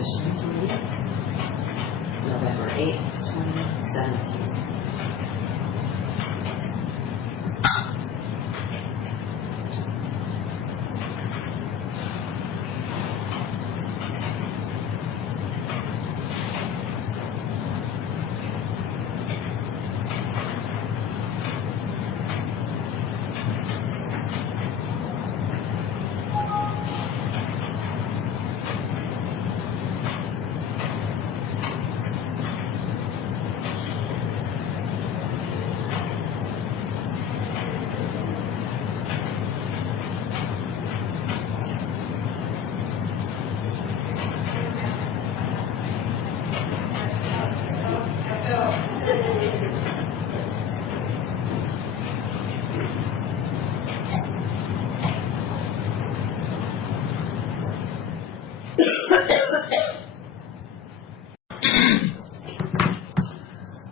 Commissioners meeting, November 8th, 2017.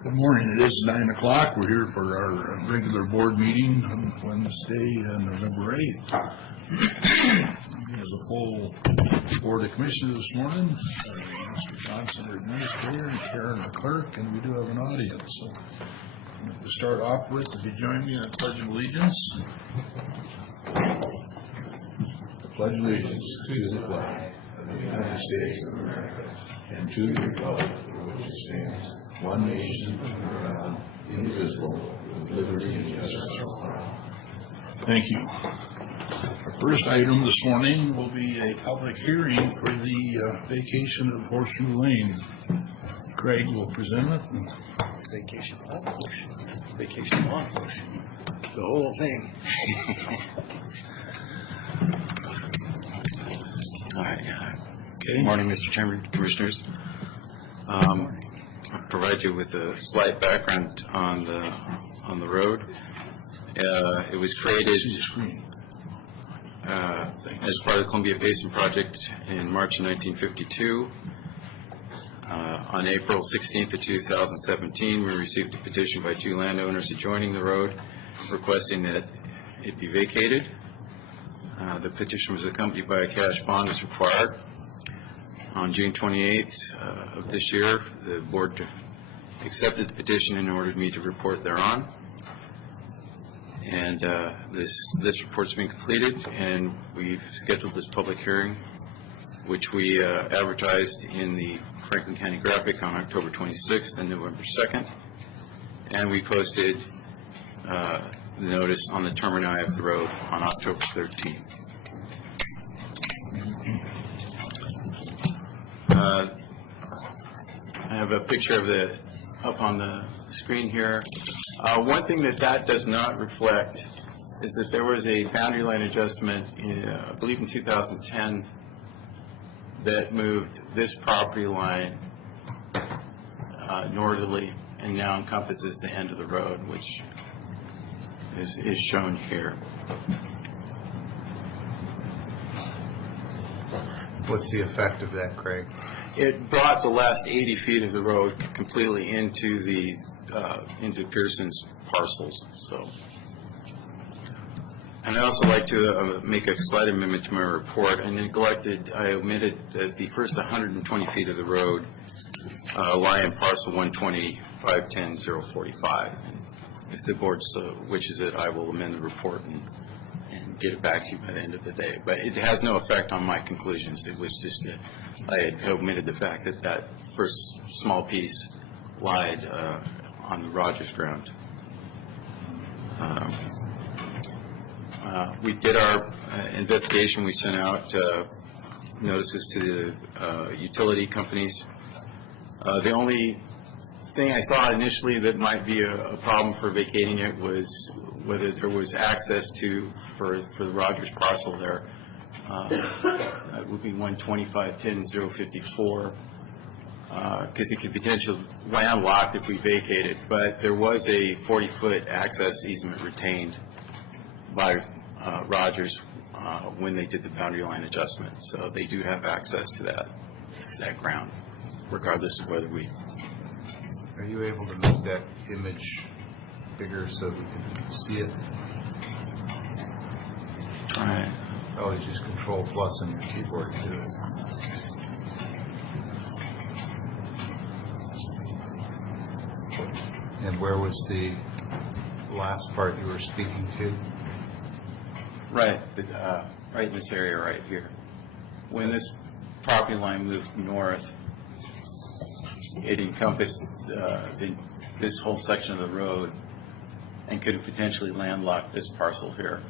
Good morning. It is 9 o'clock. We're here for our regular board meeting on Wednesday, November 8th. There's a full board of commissioners this morning. Mr. Johnson, our administrator, and Karen, the clerk, and we do have an audience. So to start off with, if you join me in the Pledge of Allegiance. I pledge allegiance to the flag of the United States of America and to the republic for which it stands, one nation, under God, indivisible, with liberty and justice for all. Thank you. Our first item this morning will be a public hearing for the vacation of Horseshoe Lane. Craig will present it. Vacation on Horseshoe. Vacation on Horseshoe. The whole thing. All right. Okay. Good morning, Mr. Chairman, Commissioners. I'll provide you with a slight background on the road. It was created as part of the Columbia Basin Project in March of 1952. On April 16th of 2017, we received a petition by two landowners adjoining the road requesting that it be vacated. The petition was accompanied by a cash bond as required. On June 28th of this year, the board accepted the petition and ordered me to report thereon. And this report's been completed, and we've scheduled this public hearing, which we advertised in the Franklin County Graphic on October 26th and November 2nd. And we posted the notice on the termini of the road on October 13th. I have a picture of the up on the screen here. One thing that does not reflect is that there was a boundary line adjustment, I believe in 2010, that moved this property line northerly and now encompasses the end of the road, which is shown here. What's the effect of that, Craig? It brought the last 80 feet of the road completely into the into Pearson's parcels. So, and I'd also like to make a slight amendment to my report. I omitted the first 120 feet of the road lie in parcel 120.510.045. And if the board so wishes it, I will amend the report and get it back to you by the end of the day. But it has no effect on my conclusions. It was just that I had omitted the fact that that first small piece lied on the Rogers ground. We did our investigation. We sent out notices to the utility companies. The only thing I saw initially that might be a problem for vacating it was whether there was access for the Rogers parcel there. It would be 125.10.054 because it could potentially landlocked if we vacated. But there was a 40-foot access easement retained by Rogers when they did the boundary line adjustment. So they do have access to that ground, regardless of whether we. Are you able to make that image bigger so we can see it? All right. Oh, you just Control+ on your keyboard to do it. And where was the last part you were speaking to? Right, right in this area right here. When this property line moved north, it encompassed this whole section of the road and could have potentially landlocked this parcel here.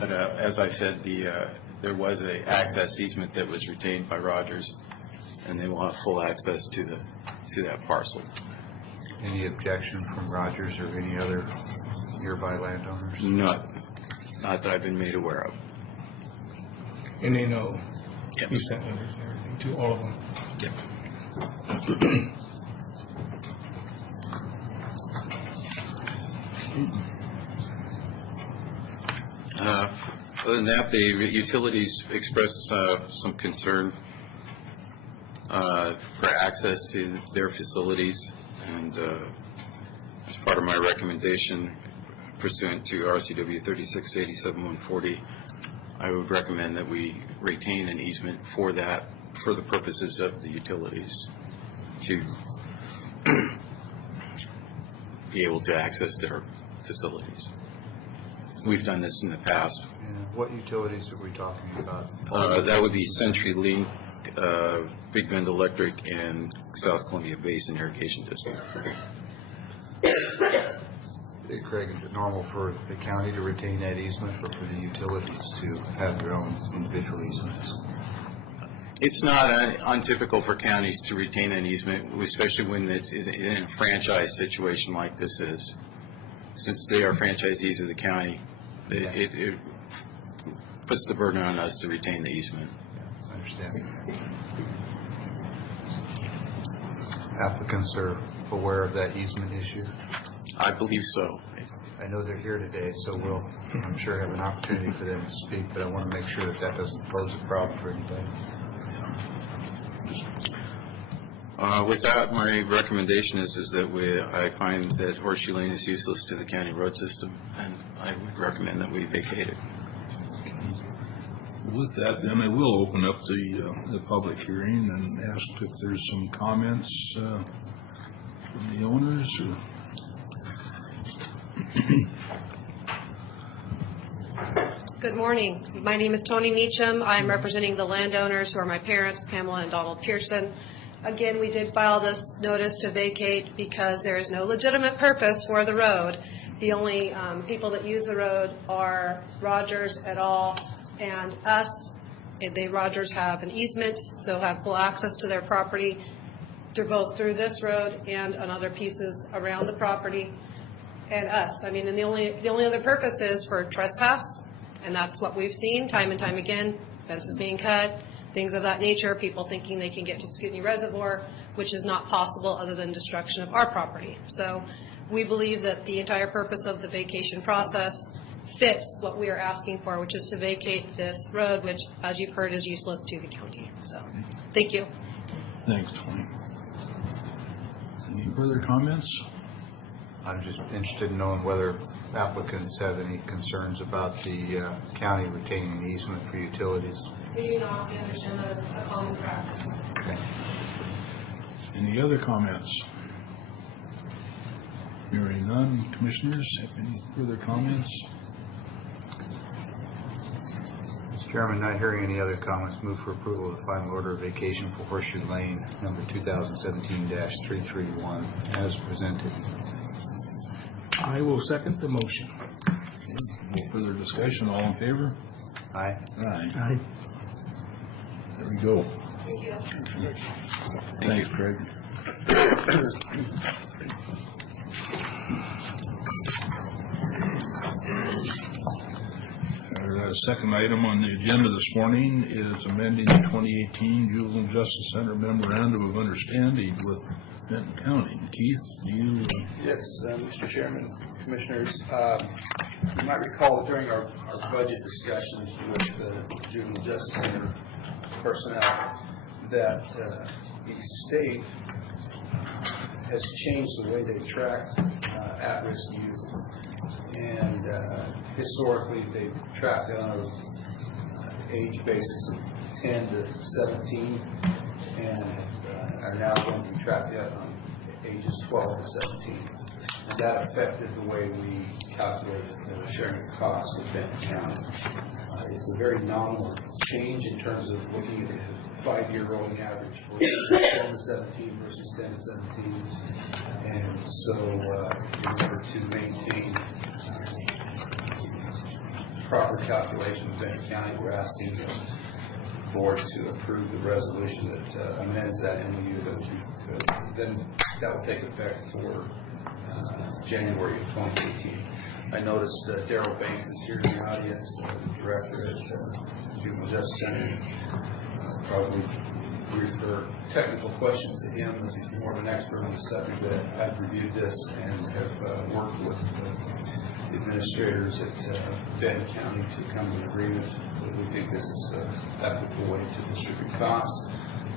But as I said, there was an access easement that was retained by Rogers, and they will have full access to that parcel. Any objection from Rogers or any other nearby landowners? Not that I've been made aware of. And they know Yes. you sent letters and everything to all of them. Other than that, the utilities expressed some concern for access to their facilities, and as part of my recommendation pursuant to RCW 3687-140, I would recommend that we retain an easement for that, for the purposes of the utilities, to be able to access their facilities. We've done this in the past. And what utilities are we talking about? That would be CenturyLink, Big Bend Electric, and South Columbia Basin Irrigation District. Hey, Craig, is it normal for the county to retain that easement or for the utilities to have their own individual easements? It's not untypical for counties to retain an easement, especially when it's in a franchise situation like this is. Since they are franchisees of the county, it puts the burden on us to retain the easement. I understand. Applicants are aware of that easement issue? I believe so. I know they're here today, so we'll, I'm sure, have an opportunity for them to speak, but I want to make sure that that doesn't pose a problem for anybody. With that, my recommendation is that I find that Horseshoe Lane is useless to the county road system, and I would recommend that we vacate it. With that, then I will open up the public hearing and ask if there's some comments from the owners. Good morning. My name is Tony Meacham. I'm representing the landowners who are my parents, Pamela and Donald Pearson. Again, we did file this notice to vacate because there is no legitimate purpose for the road. The only people that use the road are Rogers et al. And us. Rogers have an easement, so have full access to their property through both through this road and on other pieces around the property. And us. I mean, and the only other purpose is for trespass, and that's what we've seen time and time again. Fences being cut, things of that nature, people thinking they can get to Scootney Reservoir, which is not possible other than destruction of our property. So we believe that the entire purpose of the vacation process fits what we are asking for, which is to vacate this road, which, as you've heard, is useless to the county. So, thank you. Thanks, Tony. Any further comments? I'm just interested in knowing whether applicants have any concerns about the county retaining the easement for utilities. We do not understand that as a common practice. Okay. Any other comments? Hearing none. Commissioners, have any further comments? Mr. Chairman, not hearing any other comments, move for approval of the final order of vacation for Horseshoe Lane, number 2017-331, as presented. I will second the motion. Okay. No further discussion. All in favor? Aye. Aye. Aye. There we go. Thank you. Thanks, Craig. Our second item on the agenda this morning is amending the 2018 Juvenile Justice Center Memorandum of Understanding with Benton County. Keith, you... Yes, Mr. Chairman, Commissioners, you might recall that during our budget discussions with the Juvenile Justice Center personnel that the state has changed the way they track at-risk youth. And historically, they've tracked it on an age basis of 10 to 17, and are now going to track that on ages 12 to 17. And that affected the way we calculated the sharing of costs with Benton County. It's a very nominal change in terms of looking at the 5-year rolling average for 12 to 17 versus 10 to 17. And so in order to maintain proper calculation of Benton County, we're asking the board to approve the resolution that amends that MOU. Then that will take effect for January of 2018. I noticed Darrell Banks is here in the audience, the director at Juvenile Justice Center. Probably refer technical questions to him, as he's more of an expert on the subject, but I've reviewed this and have worked with the administrators at Benton County to come to an agreement. We think this is an equitable way to distribute costs.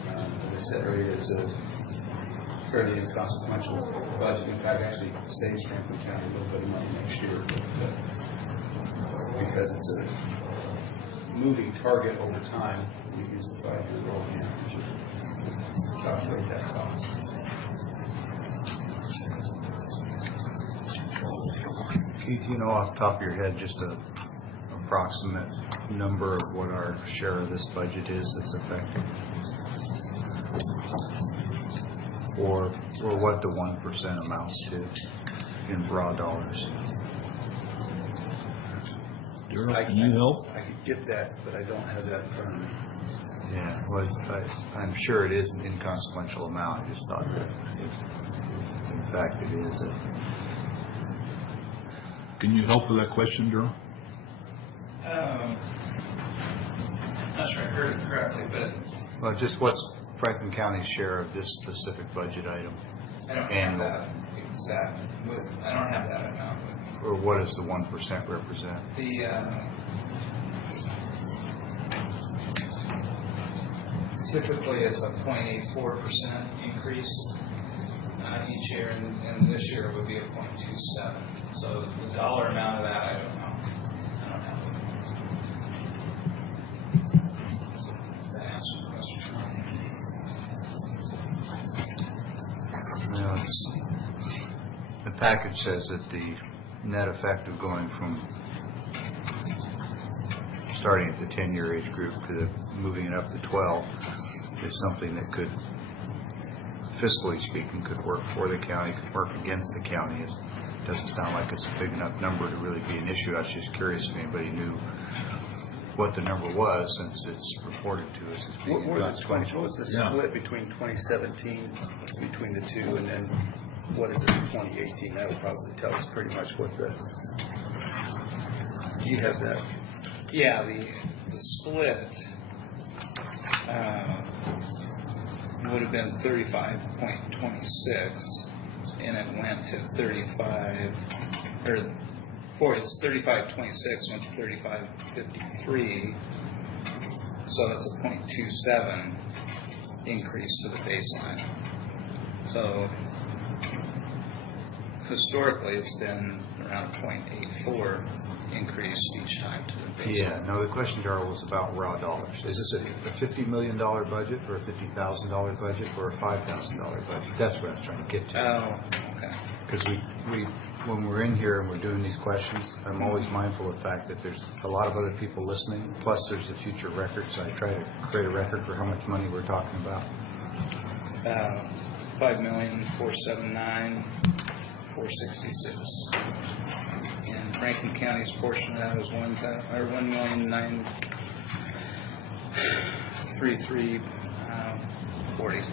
As I said earlier, it's a fairly inconsequential budget. In fact, actually saves Franklin County a little bit of money next year, because it's a moving target over time. We use the 5-year rolling average to calculate that cost. Keith, you know off the top of your head just an approximate number of what our share of this budget is that's affected? Or what the 1% amounts to in raw dollars? Can you help? I could get that, but I don't have that in front of me. Yeah, well, I'm sure it is an inconsequential amount. I just thought that if in fact it is Can you help with that question, Darrell? Not sure I heard it correctly, but well, just what's Franklin County's share of this specific budget item? I don't have that exact. I don't have that amount. Or what does the 1% represent? The typically it's a 0.84% increase each year, and this year it would be a 0.27. So the dollar amount of that, I don't know. I don't have it. So that answers the question. No, the package says that the net effect of going from starting at the 10-year age group to moving it up to 12 is something that could, fiscally speaking, could work for the county, could work against the county. It doesn't sound like it's a big enough number to really be an issue. I was just curious if anybody knew what the number was, since it's reported to us as being about 20. What was the split between 2017 between the two, and then what is it in 2018? That would probably tell us pretty much what the. Do you have that? Yeah, the split would have been 35.26, and it went to 35, or it's 35.26 went to 35.53, so it's a 0.27 increase to the baseline. So historically, it's been around 0.84 increase each time to the baseline. Yeah, no, the question, Darrell, was about raw dollars. Is this a $50 million budget, or a $50,000 budget, or a $5,000 budget? That's what I was trying to get to. Oh, okay. Because we when we're in here and we're doing these questions, I'm always mindful of the fact that there's a lot of other people listening, plus there's the future record, so I try to create a record for how much money we're talking about. $5,479,466. And Franklin County's portion of that was $1,933,40.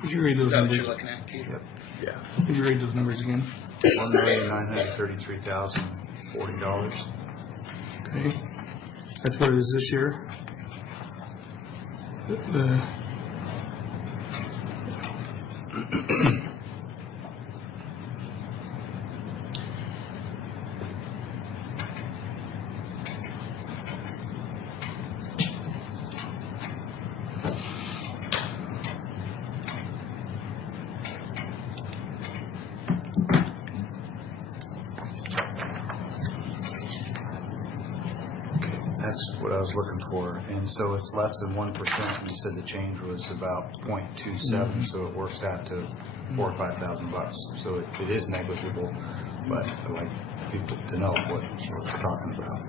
Could you read those Is that what numbers? you're looking at, Keith? Yep. Yeah. Could you read those numbers again? $1,933,040. Okay. That's what it is this year. That's what I was looking for. And so it's less than 1%. You said the change was about 0.27, so it works out to $4,000 or $5,000. So it is negligible, but I'd like people to know what we're talking about.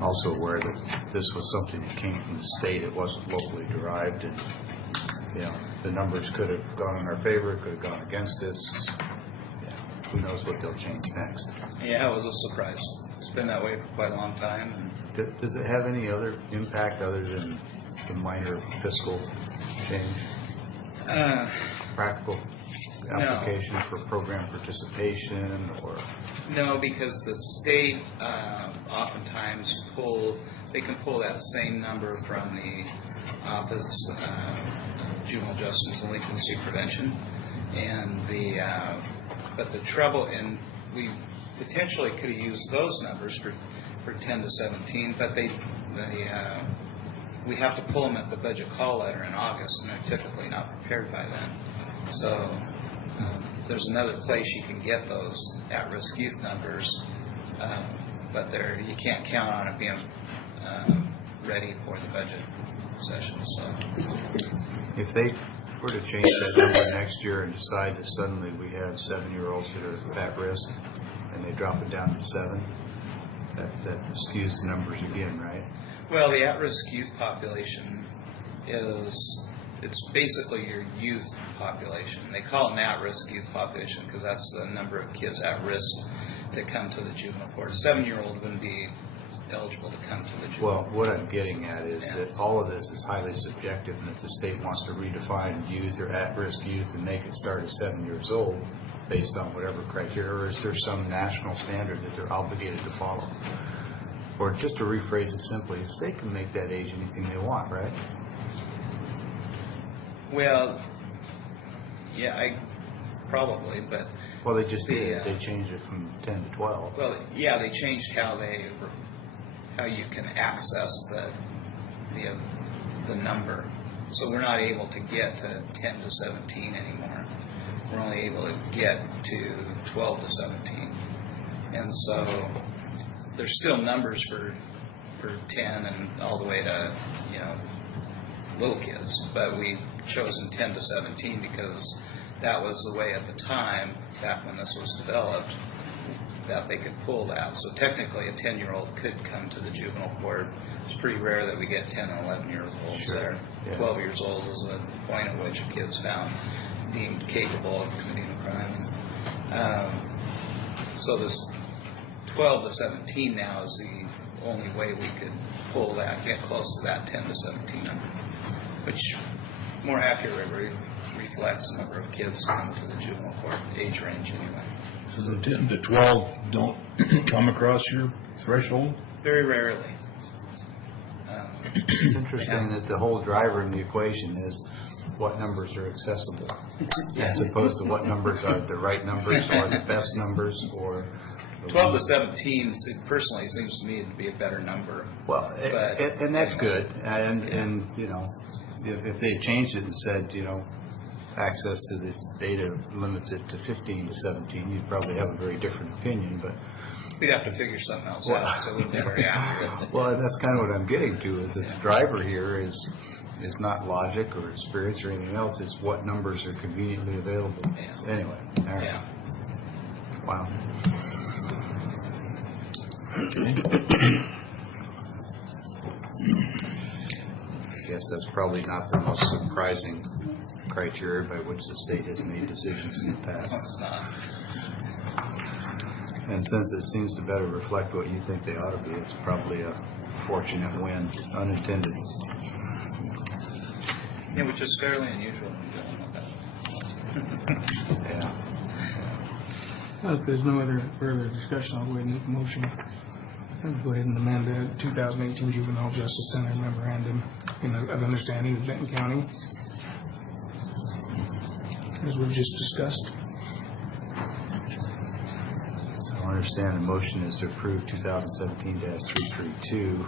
Also aware that this was something that came from the state. It wasn't locally derived, and the numbers could have gone in our favor, could have gone against us. Who knows what they'll change next. Yeah, it was a surprise. It's been that way for quite a long time. Does it have any other impact other than the minor fiscal change? Practical application for program participation or? No, because the state oftentimes they can pull that same number from the Office of Juvenile Justice and Delinquency Prevention, and but the trouble, and we potentially could have used those numbers for 10 to 17, but we have to pull them at the budget call letter in August, and they're typically not prepared by then. So there's another place you can get those at-risk youth numbers, but you can't count on it being ready for the budget session. So if they were to change that number next year and decide that suddenly we have 7-year-olds that are at risk and they drop it down to 7, that skews the numbers again, right? Well, the at-risk youth population it's basically your youth population. They call it an at-risk youth population because that's the number of kids at risk to come to the juvenile court. A 7-year-old wouldn't be eligible to come to the juvenile court. Well, what I'm getting at is that all of this is highly subjective, and if the state wants to redefine youth or at-risk youth and make it start at 7 years old based on whatever criteria, or is there some national standard that they're obligated to follow? Or just to rephrase it simply, the state can make that age anything they want, right? Well, yeah, probably, but... Well, they just did. They changed it from 10 to 12. Well, yeah, they changed how you can access the number. So we're not able to get to 10 to 17 anymore. We're only able to get to 12 to 17. And so there's still numbers for 10 and all the way to, little kids, but we've chosen 10 to 17 because that was the way at the time, back when this was developed, that they could pull that. So technically a 10-year-old could come to the juvenile court. It's pretty rare that we get 10 and 11-year-olds there. Yeah. 12 years old is the point at which a kid's found deemed capable of committing a crime. So this 12 to 17 now is the only way we could pull that, get close to that 10 to 17 number, which more accurately reflects the number of kids coming to the juvenile court age range anyway. So the 10 to 12 don't come across your threshold? Very rarely. It's interesting that the whole driver in the equation is what numbers are accessible, as opposed to what numbers are the right numbers or the best numbers or... 12 to 17 personally seems to me to be a better number. Well, and that's good. And if they changed it and said, access to this data limits it to 15 to 17, you'd probably have a very different opinion. But we'd have to figure something else out, so it wouldn't be very accurate. Well, that's kind of what I'm getting to, is that the driver here is not logic or experience or anything else. It's what numbers are conveniently available. Yeah. So anyway, all right. Yeah. Wow. Okay. I guess that's probably not the most surprising criteria by which the state has made decisions in the past. It's not. And since it seems to better reflect what you think they ought to be, it's probably a fortunate win, unintended. Yeah, which is fairly unusual when dealing with that. Yeah. If there's no other further discussion, I'll go ahead and make a motion. I'll go ahead and amend the 2018 Juvenile Justice Center Memorandum of Understanding of Benton County, as we've just discussed. So I understand the motion is to approve 2017-332.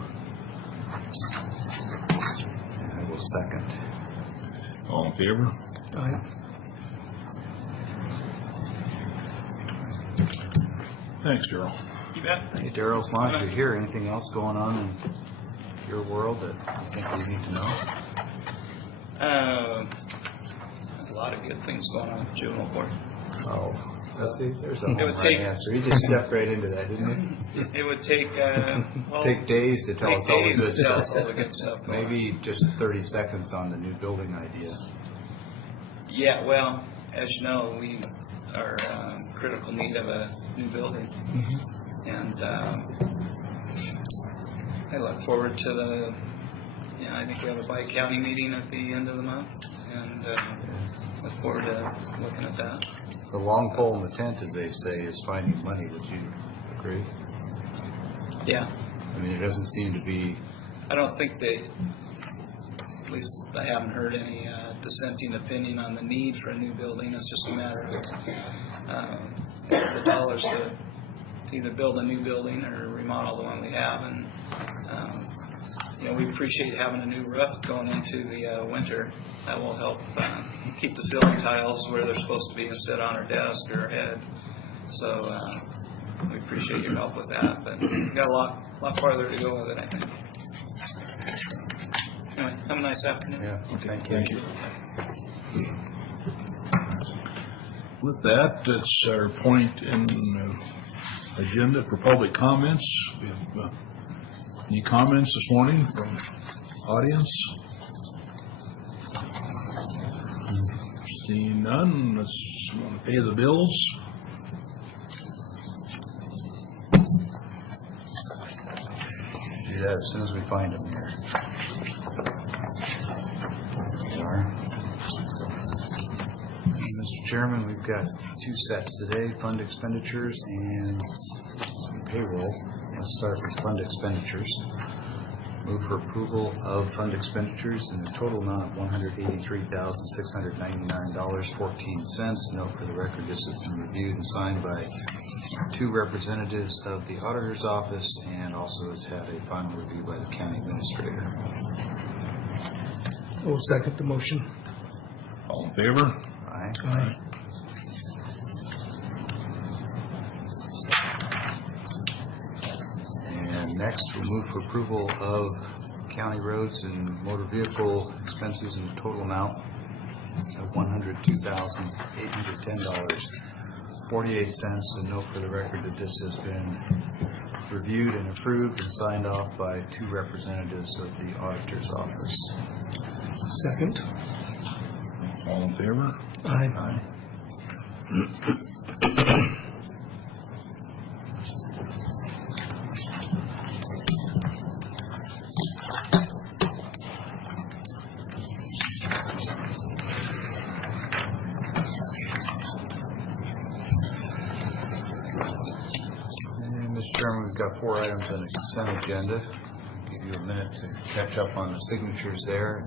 And I will second. All in favor? Aye. Thanks, Darrell. You bet. Hey, Darrell, as long as you're here, anything else going on in your world that you think we need to know? There's a lot of good things going on with juvenile court. Oh, see, there's a It would home take- run answer. You just stepped right into that, didn't you? It would take, well, Take days to tell take us all the days good to tell us stuff. all the good stuff. going on. Maybe just 30 seconds on the new building idea. Yeah, well, as you know, we are critical need of a new building. And I look forward to I think we have a bi-county meeting at the end of the month. And look forward to looking at that. The long pole in the tent, as they say, is finding money. Would you agree? Yeah. I mean, it doesn't seem to be. I don't think they, at least I haven't heard any dissenting opinion on the need for a new building. It's just a matter of the dollars to either build a new building or remodel the one we have. And, we appreciate having a new roof going into the winter. That will help keep the ceiling tiles where they're supposed to be instead on our desk or our head. So we appreciate your help with that. But we've got a lot farther to go with it, I think. Anyway, have a nice afternoon. Yeah, thank you. With that, it's our point in agenda for public comments. We have any comments this morning from audience? Seeing none, let's pay the bills. Do that as soon as we find them here. There they are. Mr. Chairman, we've got two sets today, fund expenditures and some payroll. Let's start with fund expenditures. Move for approval of fund expenditures in a total amount of $183,699.14. Note for the record, this has been reviewed and signed by two representatives of the auditor's office and also has had a final review by the county administrator. I will second the motion. All in favor? Aye. Aye. And next, we'll move for approval of county roads and motor vehicle expenses in a total amount of $102,810.48. And note for the record that this has been reviewed and approved and signed off by two representatives of the auditor's office. Second. All in favor? Aye. And Mr. Chairman, we've got 4 items on the consent agenda. I'll give you a minute to catch up on the signatures there.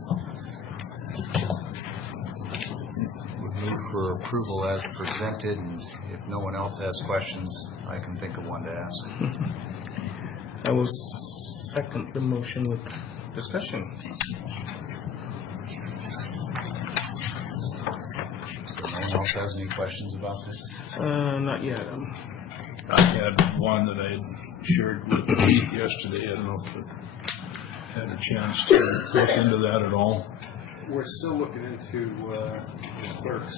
We'll move for approval as presented, and if no one else has questions, I can think of one to ask. I will second the motion with discussion. So no one else has any questions about this? Not yet. I had one that I shared with Keith yesterday. I don't know if you had a chance to look into that at all. We're still looking into the clerk's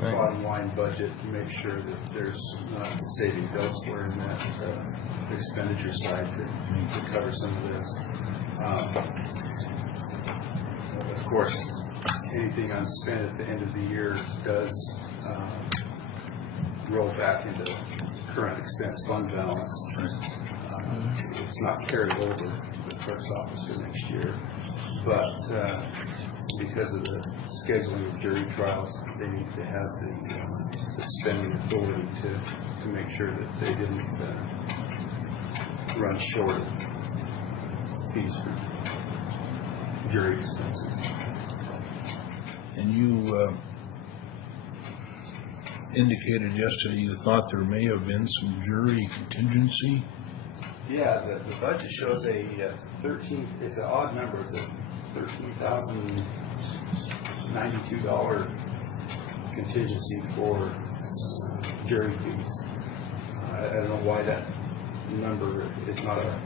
bottom line budget to make sure that there's not savings elsewhere in that expenditure side to cover some of this. Of course, anything unspent at the end of the year does roll back into current expense fund balance. It's not carried over to the clerk's office for next year, but because of the scheduling of jury trials, they need to have the spending authority to make sure that they didn't run short of fees for jury expenses. And you indicated yesterday you thought there may have been some jury contingency. Yeah, the budget shows it's an odd number, it's a $13,092 contingency for jury fees. I don't know why that number is not a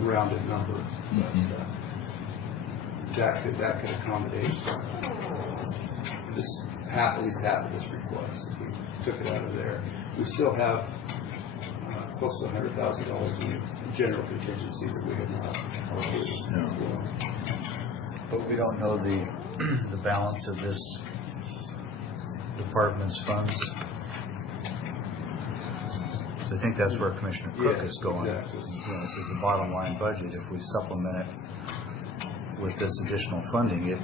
rounded number, but that could accommodate this at least half of this request. If we took it out of there, we still have close to $100,000 in general contingency that we have not allocated. But we don't know the balance of this department's funds. So I think that's where Commissioner Cook Yes, is going. exactly. This is the bottom line budget. If we supplement it with this additional funding, it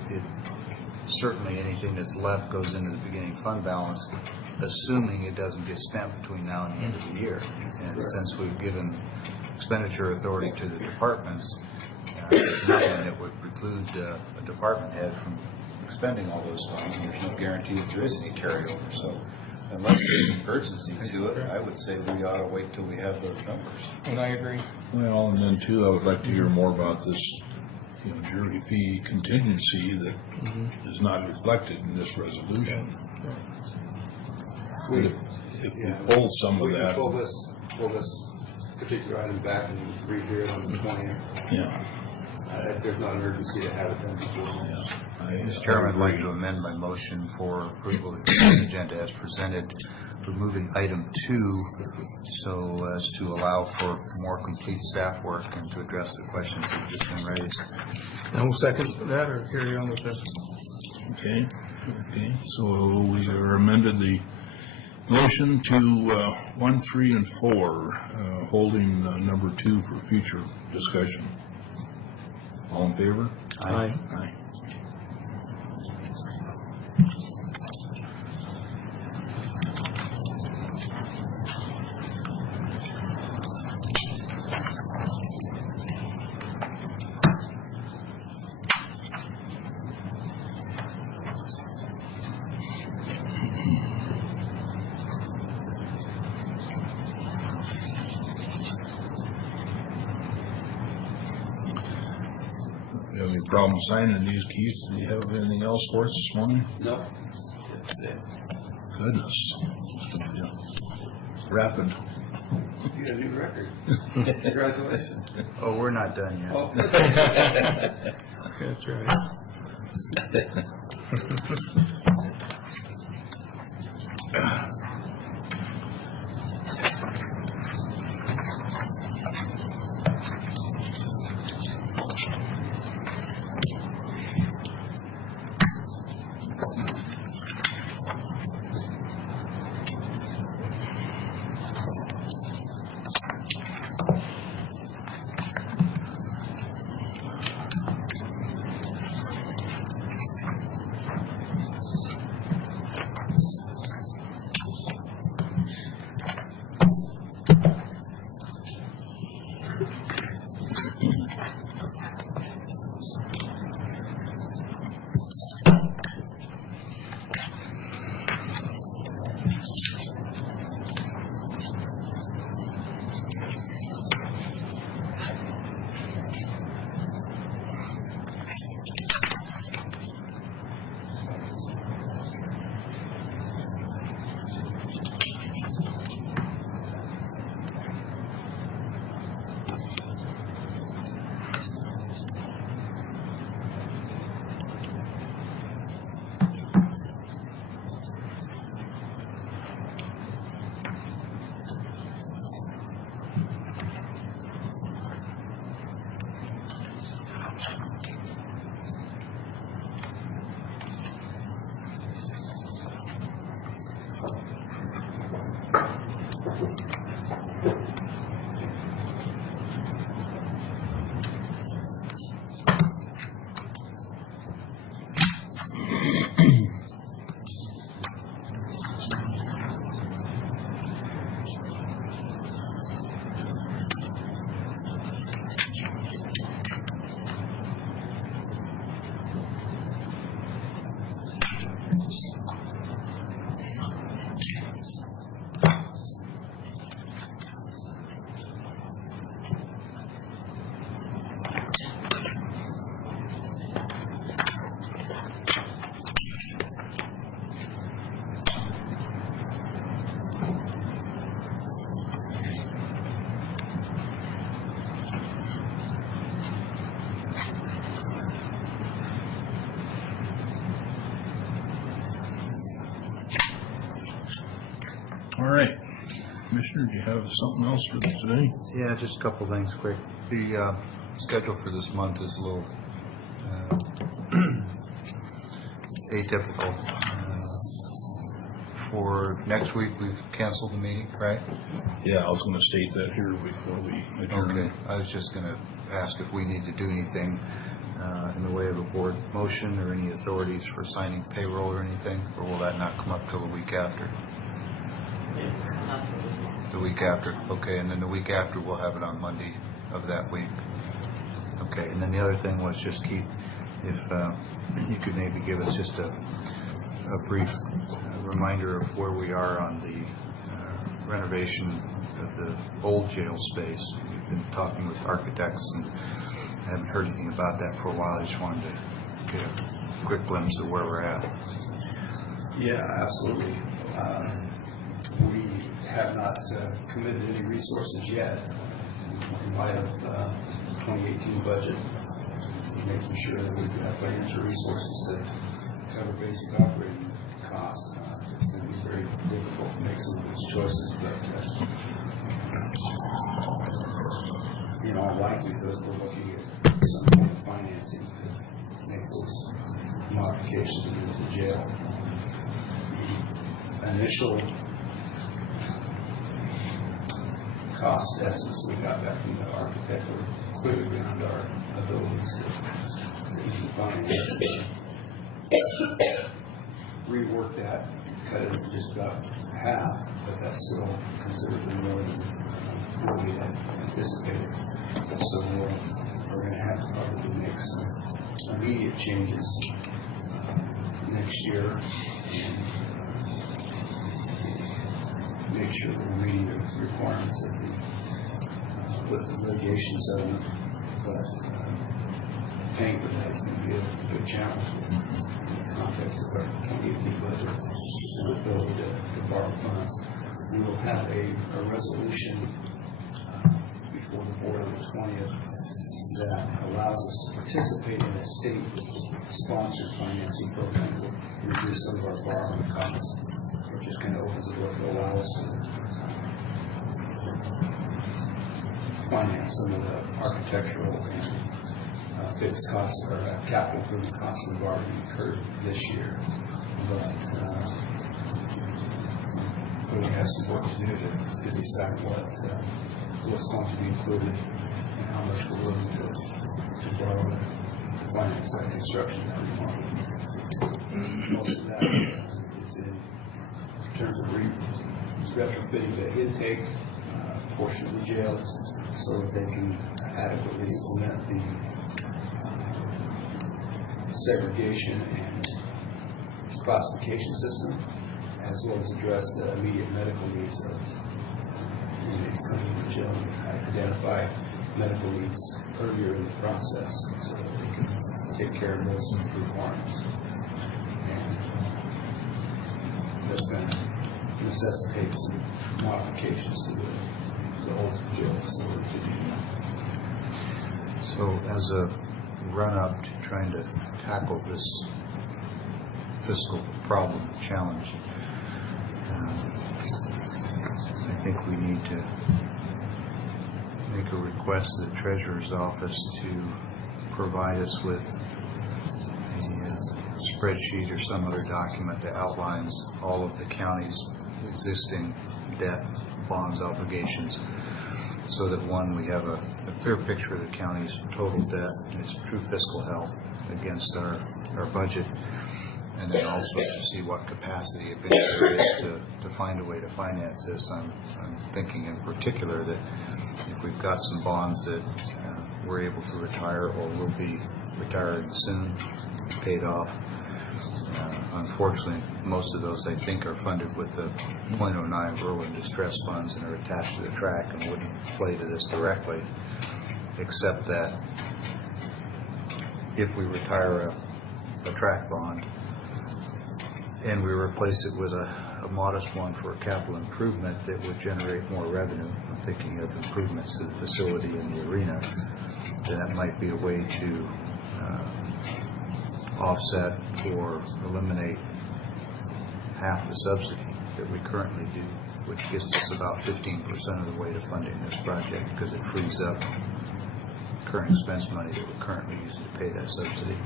certainly anything that's left goes into the beginning fund balance, assuming it doesn't get spent between now and the end of the year. And since we've given expenditure authority to the departments, there's nothing that would preclude a department head from expending all those funds, and there's no guarantee that there is any carryover. So unless there's an urgency to it, I would say we ought to wait till we have those numbers. And I agree. Well, and then too, I would like to hear more about this, jury fee contingency that is not reflected in this resolution. If we pull some of We can that. pull this particular item back and rehear it on the 20th. Yeah. There's not an urgency to have it done before. Mr. Chairman, I'd like to amend my motion for approval of the consent agenda as presented, removing item 2 so as to allow for more complete staff work and to address the questions that have just been raised. And we'll second that or carry on with this. Okay, so we are amended the motion to 1, 3, and 4, holding number 2 for future discussion. All in favor? Aye. Aye. You have any problem signing these, Keith? Do you have anything else for us this morning? No. That's it. Goodness. Yeah. Rapid. You got a new record. Congratulations. Oh, we're not done yet. Oh. That's right. All right. Commissioner, do you have something else for today? Yeah, just a couple things quick. The schedule for this month is a little atypical. For next week, we've canceled the meeting, right? Yeah, I was going to state that here before we adjourn. Okay. I was just going to ask if we need to do anything in the way of a board motion or any authorities for signing payroll or anything, or will that not come up till the week after? The week after, okay, and then the week after we'll have it on Monday of that week. Okay, and then the other thing was just, Keith, if you could maybe give us just a brief reminder of where we are on the renovation of the old jail space. We've been talking with architects and haven't heard anything about that for a while. I just wanted to get a quick glimpse of where we're at. Yeah, absolutely. We have not committed any resources yet in light of the 2018 budget, making sure that we've got financial resources to cover basic operating costs. It's going to be very difficult to make some of those choices, but in all likelihood, we're looking at some kind of financing to make those modifications into the jail. The initial cost estimates we got back from the architect were clearly beyond our abilities to even finance. Rework that, cut it just about half, but that's still considerably more than what we had anticipated. So we're going to have to probably make some immediate changes next year and make sure that we're meeting the requirements of the litigation settlement. But paying for that is going to be a good challenge in the context of our 2018 budget and the ability to borrow funds. We will have a resolution before the board on the 20th that allows us to participate in a state-sponsored financing program that will reduce some of our borrowing costs. It just kind of opens the door to allow us to finance some of the architectural and fixed costs or capital improvement costs we've already incurred this year. But we have some work to do to decide what's going to be included and how much we're willing to borrow to finance that construction that we want. Most of that is in terms of retrofitting the intake portion of the jail so that they can adequately implement the segregation and classification system, as well as address the immediate medical needs of inmates coming to the jail and identify medical needs earlier in the process so that they can take care of those requirements. And that's going to necessitate some modifications to the old jail facility to do that. So as a run-up to trying to tackle this fiscal problem, challenge, I think we need to make a request to the Treasurer's Office to provide us with a spreadsheet or some other document that outlines all of the county's existing debt, bonds, obligations, so that one, we have a clear picture of the county's total debt and its true fiscal health against our budget, and then also to see what capacity, if any, there is to find a way to finance this. I'm thinking in particular that if we've got some bonds that we're able to retire or will be retiring soon, paid off. Unfortunately, most of those, I think, are funded with the .09 Berlin distress funds and are attached to the track and wouldn't play to this directly, except that if we retire a track bond and we replace it with a modest one for a capital improvement that would generate more revenue, I'm thinking of improvements to the facility in the arena, then that might be a way to offset or eliminate half the subsidy that we currently do, which gets us about 15% of the way to funding this project because it frees up current expense money that we're currently using to pay that subsidy.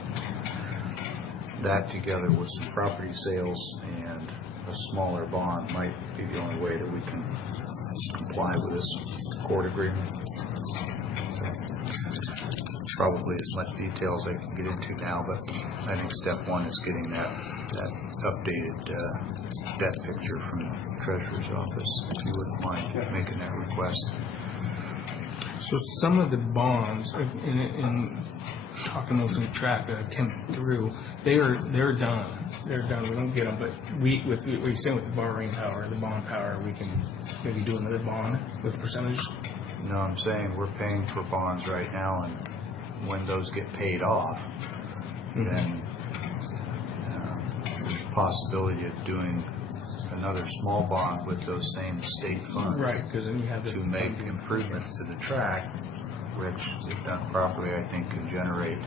That together with some property sales and a smaller bond might be the only way that we can comply with this court agreement. Probably as much detail as I can get into now, but I think step one is getting that updated debt picture from the Treasurer's office, if you wouldn't mind making that request. So some of the bonds, in talking those in the track that I came through, they're done. They're done. We don't get them, but with what you're saying with the borrowing power, the bond power, we can maybe do another bond with percentage. No, I'm saying we're paying for bonds right now, and when those get paid off, then there's a possibility of doing another small bond with those same state funds. Right, because then you have to make improvements to the track, which, if done properly, I think can generate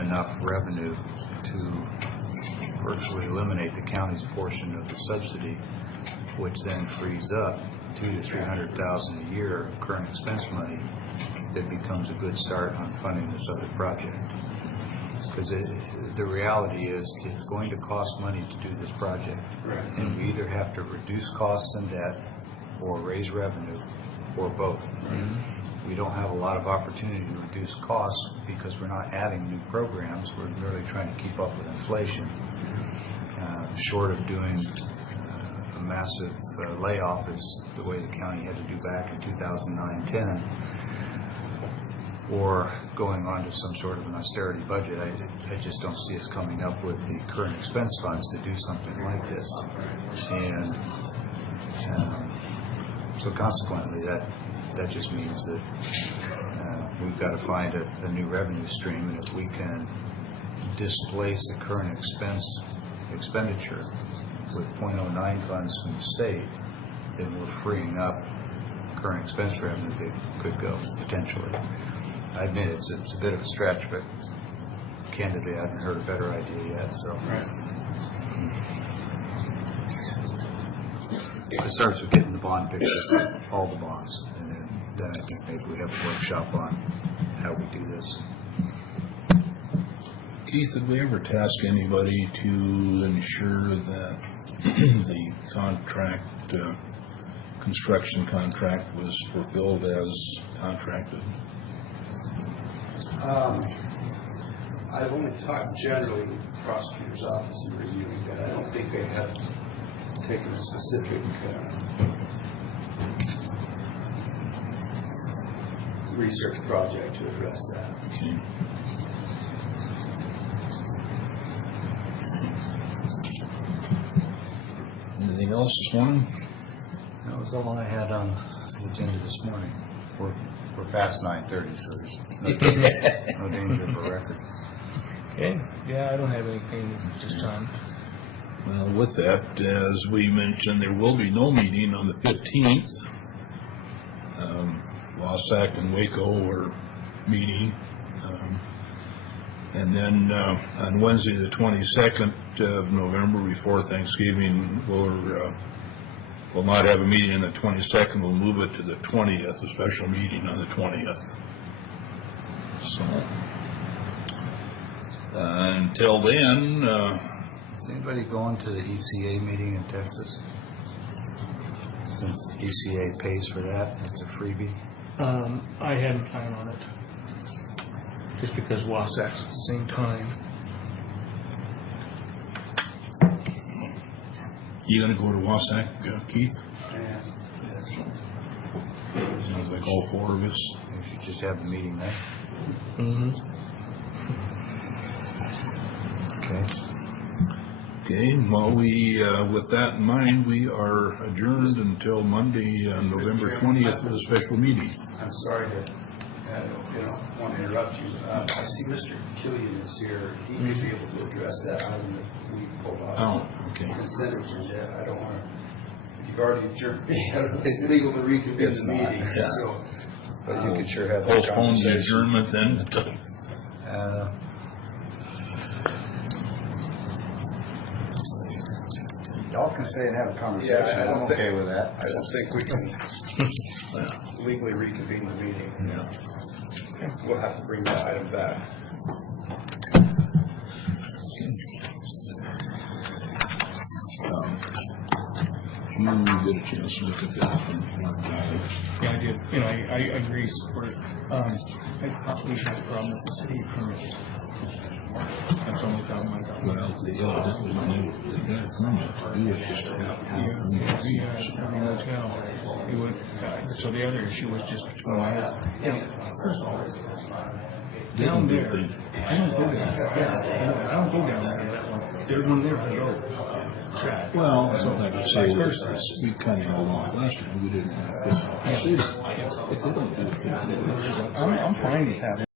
enough revenue to virtually eliminate the county's portion of the subsidy, which then frees up $200,000 to $300,000 a year of current expense money that becomes a good start on funding this other project. Because the reality is it's going to cost money to do this project. Right. And we either have to reduce costs and debt or raise revenue or both. We don't have a lot of opportunity to reduce costs because we're not adding new programs. We're merely trying to keep up with inflation. Short of doing a massive layoff as the way the county had to do back in 2009-10, or going on to some sort of an austerity budget, I just don't see us coming up with the current expense funds to do something like this. And so consequently, that just means that we've got to find a new revenue stream, and if we can displace the current expenditure with .09 funds from the state, then we're freeing up current expense revenue that could go potentially. I admit it's a bit of a stretch, but candidly I haven't heard a better idea yet. So it starts with getting the bond picture, all the bonds, and then I think maybe we have a workshop on how we do this. Keith, did we ever task anybody to ensure that the contract, construction contract was fulfilled as contracted? I've only talked generally with the prosecutor's office in reviewing that. I don't think they have taken a specific research project to address that. Okay. Anything else this morning? That was all I had on the agenda this morning. We're past 9:30, so there's no danger of a record. Okay. Yeah, I don't have anything at this time. Well, with that, as we mentioned, there will be no meeting on the 15th. Wassac and Waco are meeting. And then on Wednesday, the 22nd of November, before Thanksgiving, we'll not have a meeting on the 22nd. We'll move it to the 20th, a special meeting on the 20th. So until then, Is anybody going to the ECA meeting in Texas? Since ECA pays for that, it's a freebie. I hadn't planned on it, just because Wassac's at the same time. you gonna go to Wassac, Keith? And Sounds like all four of us. We should just have the meeting there. Okay. Okay, well, with that in mind, we are adjourned until Monday, November 20th, for the special meeting. I'm sorry to, want to interrupt you. I see Mr. Killian is here. He may be able to address that item that we pulled off. Oh, okay. Consent agenda. I don't want to, you've already adjourned. It's legal to reconvene the meeting, so. But you could sure have that Postpone the conversation. adjournment then. Y'all can stay and have a conversation. Yeah, I don't I'm think- okay with that. I don't think we can legally reconvene the meeting. We'll have to bring that item back. You get a chance to look at that. Yeah, I did, and I agree, support it. I probably have a problem with the city permits. That's the only problem I got. Well, they got a permit to do it, just to have. Yeah, hotel. It would, so the other issue was just, first of all, down there, I don't go down there. I don't go down there. There's one there to go. Track. Well, so like I say, we kind of all went last time, we didn't. I'm fine with having